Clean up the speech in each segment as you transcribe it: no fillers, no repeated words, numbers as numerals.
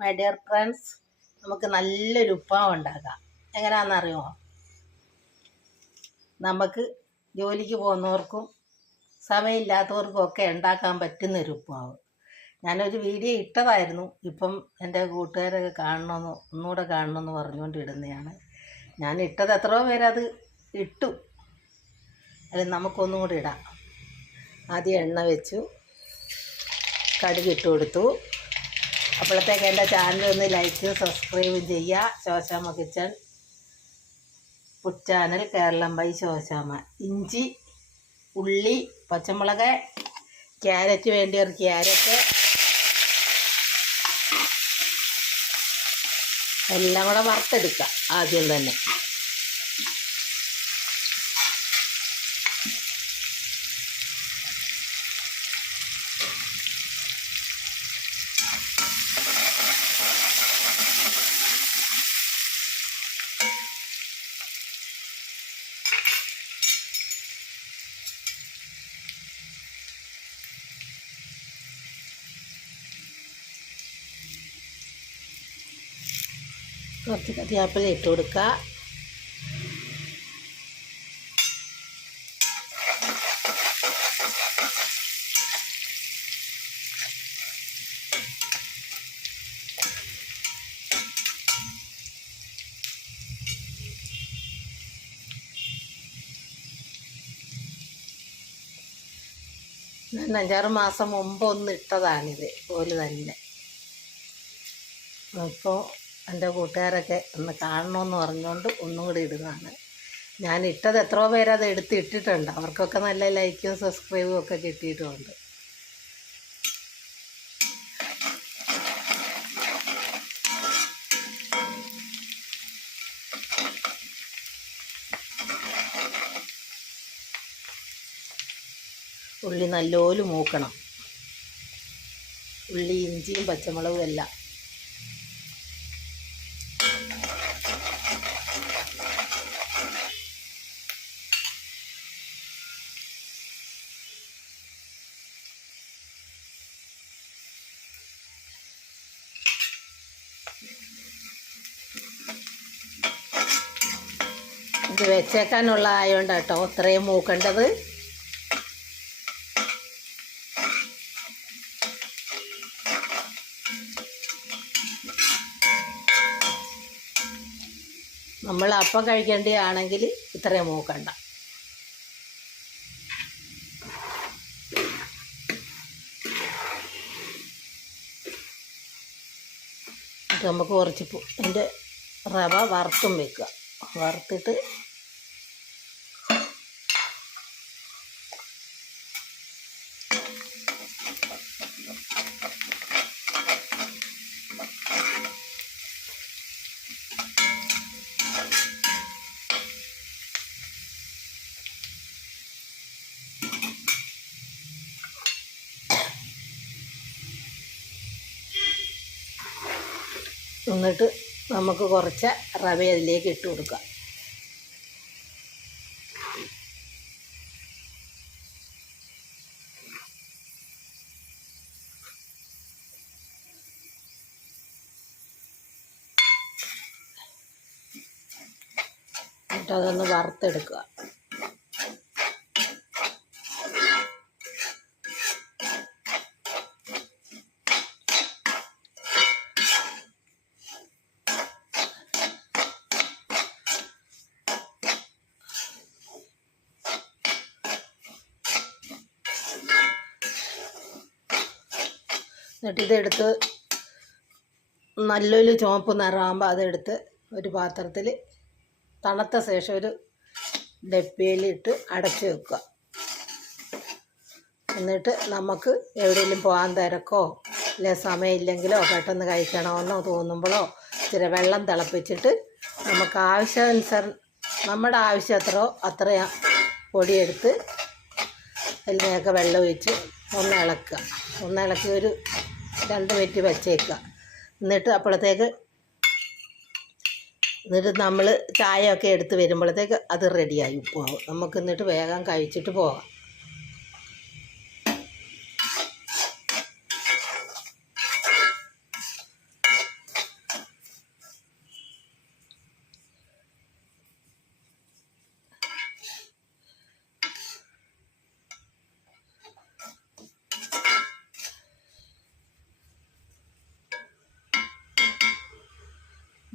My dear friends, നമുക്ക് നല്ലൊരു ഉപ്മാവ് ഉണ്ടാക്കാം. എങ്ങനെയാണെന്നറിയുമോ? നമുക്ക് ജോലിക്ക് പോകുന്നവർക്കും സമയമില്ലാത്തവർക്കും ഒക്കെ ഉണ്ടാക്കാൻ പറ്റുന്നൊരു ഉപ്മാവ്. ഞാനൊരു വീഡിയോ ഇട്ടതായിരുന്നു. ഇപ്പം എൻ്റെ കൂട്ടുകാരൊക്കെ ഒന്നുകൂടെ കാണണമെന്ന് പറഞ്ഞുകൊണ്ട് ഇടുന്നതാണ്. ഞാൻ ഇട്ടത് എത്രയോ പേരത് ഇട്ടു. അതിൽ നമുക്കൊന്നും കൂടി ഇടാം. ആദ്യം എണ്ണ വെച്ചു, കടുക് ഇട്ട് കൊടുത്തു. അപ്പോഴത്തേക്ക് എൻ്റെ ചാനലൊന്ന് ലൈക്ക് സബ്സ്ക്രൈബും ചെയ്യുക. Shoshamma kitchen food channel, Keralam by Shoshamma. ഇഞ്ചി, ഉള്ളി, പച്ചമുളക്, ക്യാരറ്റ് വേണ്ടിയൊരു ക്യാരറ്റ് എല്ലാം കൂടെ വറുത്തെടുക്കുക ആദ്യം തന്നെ. കുറച്ച് കറിവേപ്പില ഇട്ട് കൊടുക്കുക. ഞാൻ 5-6 മാസം മുമ്പ് ഒന്ന് ഇട്ടതാണിത് പോലെ തന്നെ. അപ്പോൾ എൻ്റെ കൂട്ടുകാരൊക്കെ ഒന്ന് കാണണമെന്ന് പറഞ്ഞുകൊണ്ട് ഒന്നും കൂടി ഇടുന്നതാണ്. ഞാൻ ഇട്ടത് എത്രയോ പേരത് ഇട്ടിട്ടുണ്ട്. അവർക്കൊക്കെ നല്ല ലൈക്കും സബ്സ്ക്രൈബും ഒക്കെ കിട്ടിയിട്ടുമുണ്ട്. ഉള്ളി നല്ലപോലെ മൂക്കണം. ഉള്ളി, ഇഞ്ചിയും പച്ചമുളകും എല്ലാം. ഇത് വെച്ചേക്കാനുള്ള ആയതുകൊണ്ട് കേട്ടോ ഇത്രയും മൂക്കേണ്ടത്. നമ്മൾ അപ്പം കഴിക്കേണ്ടതാണെങ്കിൽ ഇത്രയും മൂക്കണ്ട. നമുക്ക് കുറച്ച് അതിൻ്റെ റവ വറുത്തും വെക്കുക. വറുത്തിട്ട് എന്നിട്ട് നമുക്ക് കുറച്ച് റവ അതിലേക്ക് ഇട്ട് കൊടുക്കാം. എന്നിട്ട് അതൊന്ന് വറുത്തെടുക്കുക. എന്നിട്ട് ഇതെടുത്ത് നല്ലൊരു ചുവപ്പ് നിറമാകുമ്പോൾ അതെടുത്ത് ഒരു പാത്രത്തിൽ തണുത്ത ശേഷം ഒരു ഡപ്പിയിലിട്ട് അടച്ച് വെക്കുക. എന്നിട്ട് നമുക്ക് എവിടെയെങ്കിലും പോകാൻ തിരക്കോ അല്ലെ സമയമില്ലെങ്കിലോ പെട്ടെന്ന് കഴിക്കണമെന്നോ തോന്നുമ്പോഴോ ഇച്ചിരി വെള്ളം തിളപ്പിച്ചിട്ട് നമുക്ക് നമ്മുടെ ആവശ്യം അത്രയും പൊടിയെടുത്ത് അതിലേക്ക് വെള്ളം ഒഴിച്ച് ഒന്ന് ഇളക്കി ഒരു 2 മിനിറ്റ് വെച്ചേക്കുക. എന്നിട്ട് നമ്മൾ ചായയൊക്കെ എടുത്ത് വരുമ്പോഴത്തേക്ക് അത് റെഡിയായി ഉപ്പുമാവും. നമുക്ക് എന്നിട്ട് വേഗം കഴിച്ചിട്ട് പോകാം.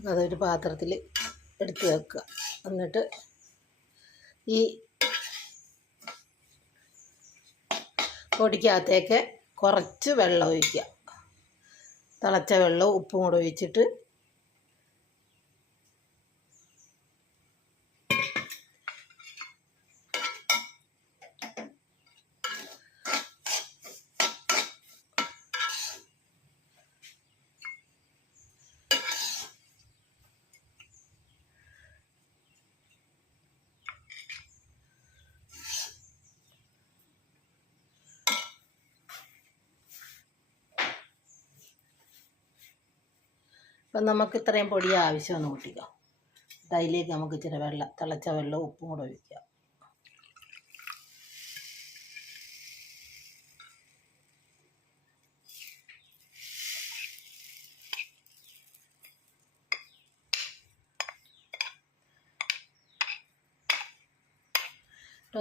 അതൊരു പാത്രത്തിൽ എടുത്ത് വെക്കുക. എന്നിട്ട് ഈ പൊടിക്കകത്തേക്ക് കുറച്ച് വെള്ളം ഒഴിക്കുക. തിളച്ച വെള്ളവും ഉപ്പും കൂടെ ഒഴിച്ചിട്ട് അപ്പം നമുക്ക് ഇത്രയും പൊടി ആവശ്യമെന്ന് കൂട്ടിക്കോ. അതിലേക്ക് നമുക്ക് ഇച്ചിരി വെള്ളം, തിളച്ച വെള്ളവും ഉപ്പും കൂടെ ഒഴിക്കുക.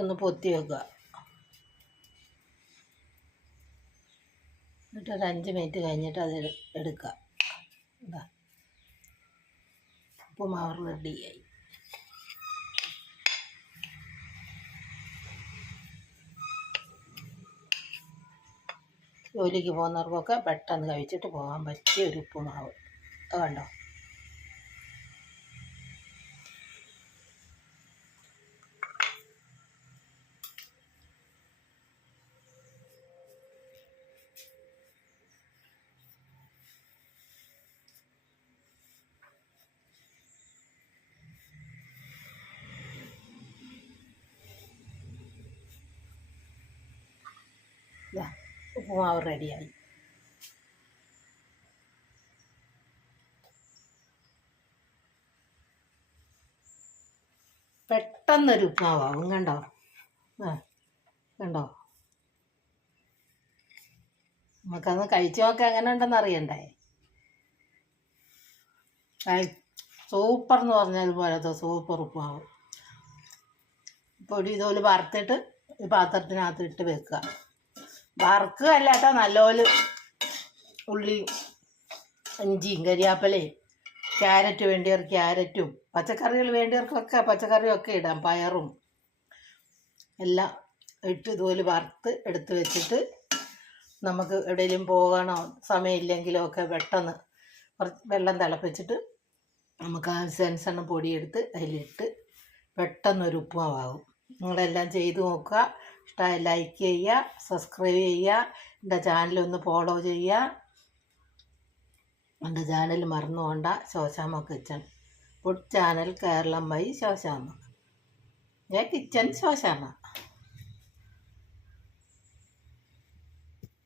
ഒന്ന് പൊത്തി വെക്കുക. എന്നിട്ട് ഒരു 5 മിനിറ്റ് കഴിഞ്ഞിട്ട് അത് എടുക്കുക. ഇതാ ഉപ്പുമാവ് റെഡിയായി. ജോലിക്ക് പോകുന്നവർക്കൊക്കെ പെട്ടെന്ന് കഴിച്ചിട്ട് പോകാൻ പറ്റിയ ഒരു ഉപ്പുമാവ്. അത് കണ്ടോ? ഉപ്പുമാവ് റെഡിയായി. പെട്ടെന്നൊരു ഉപ്പുമാവാകും. കണ്ടോ? കണ്ടോ? നമുക്കന്ന് കഴിച്ചു നോക്കാം എങ്ങനെ ഉണ്ടെന്ന് അറിയണ്ടേ. സൂപ്പർ എന്ന് പറഞ്ഞത് പോലത്തെ സൂപ്പർ ഉപ്പുമാവ്. പൊടി ഇതുപോലെ വറുത്തിട്ട് ഈ പാത്രത്തിനകത്ത് ഇട്ട് വെക്കുക. വറുക്കുക അല്ലാട്ടോ, നല്ലപോലെ ഉള്ളിയും ഇഞ്ചിയും കരിയാപ്പലയും ക്യാരറ്റ് വേണ്ടിയവർ ക്യാരറ്റും പച്ചക്കറികൾ വേണ്ടിയവർക്കൊക്കെ പച്ചക്കറിയൊക്കെ ഇടാം, പയറും എല്ലാം ഇട്ട് ഇതുപോലെ വറുത്ത് എടുത്ത് വെച്ചിട്ട് നമുക്ക് എവിടെയെങ്കിലും പോകണോ സമയമില്ലെങ്കിലോ ഒക്കെ പെട്ടെന്ന് കുറച്ച് വെള്ളം തിളപ്പിച്ചിട്ട് നമുക്ക് ആവശ്യാനുസരണം പൊടിയെടുത്ത് അതിലിട്ട് പെട്ടെന്നൊരു ഉപ്പുമാവാകും. നിങ്ങളെല്ലാം ചെയ്ത് നോക്കുക. ഇഷ്ടമായി ലൈക്ക് ചെയ്യുക, സബ്സ്ക്രൈബ് ചെയ്യുക, എൻ്റെ ചാനലൊന്ന് ഫോളോ ചെയ്യുക. എൻ്റെ ചാനൽ മറന്നു പോകണ്ട, Shoshamma kitchen. Food channel Keralam by Shoshamma. Kitchen Shoshamma.